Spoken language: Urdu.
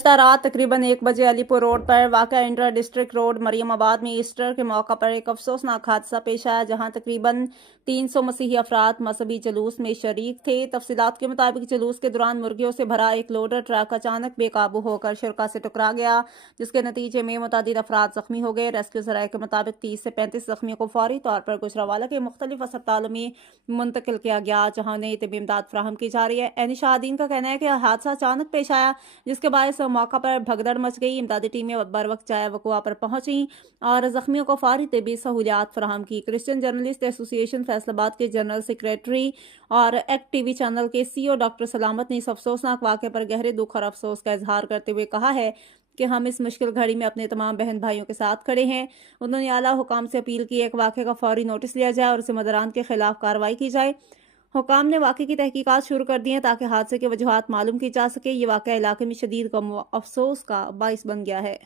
گزشتہ رات تقریباً 1 بجے علی پور روڈ پر واقع انٹر ڈسٹرکٹ روڈ مریم آباد میں ایسٹر کے موقع پر ایک افسوسناک حادثہ پیش آیا، جہاں تقریباً 300 مسیحی افراد مذہبی جلوس میں شریک تھے۔ تفصیلات کے مطابق جلوس کے دوران مرغیوں سے بھرا ایک لوڈر ٹرک اچانک بے قابو ہو کر شرکا سے ٹکرا گیا، جس کے نتیجے میں متعدد افراد زخمی ہو گئے۔ ریسکیو ذرائع کے مطابق 30 سے 35 زخمیوں کو فوری طور پر گجرانوالہ کے مختلف اسپتالوں میں منتقل کیا گیا، جہاں انہیں طبی امداد فراہم کی جا رہی ہے۔ عینی شاہدین کا کہنا ہے کہ حادثہ اچانک پیش آیا، جس کے باعث موقع پر بھگدڑ مچ گئی۔ امدادی ٹیمیں بروقت جائے وقوع پر پہنچیں اور زخمیوں کو فوری طبی سہولیات فراہم کی۔ کرسچن جرنلسٹ ایسوسی ایشن فیصل آباد کے جنرل سیکریٹری اور ایکٹ ٹی وی چینل کے CEO ڈاکٹر سلامت نے اس افسوسناک واقعے پر گہرے دکھ اور افسوس کا اظہار کرتے ہوئے کہا ہے کہ ہم اس مشکل گھڑی میں اپنے تمام بہن بھائیوں کے ساتھ کھڑے ہیں۔ انہوں نے اعلیٰ حکام سے اپیل کی ایک واقعے کا فوری نوٹس لیا جائے اور ذمہ داران کے خلاف کارروائی کی جائے۔ حکام نے واقعے کی تحقیقات شروع کر دی ہیں تاکہ حادثے کے وجوہات معلوم کی جا سکے۔ یہ واقعہ علاقے میں شدید غم و افسوس کا باعث بن گیا ہے۔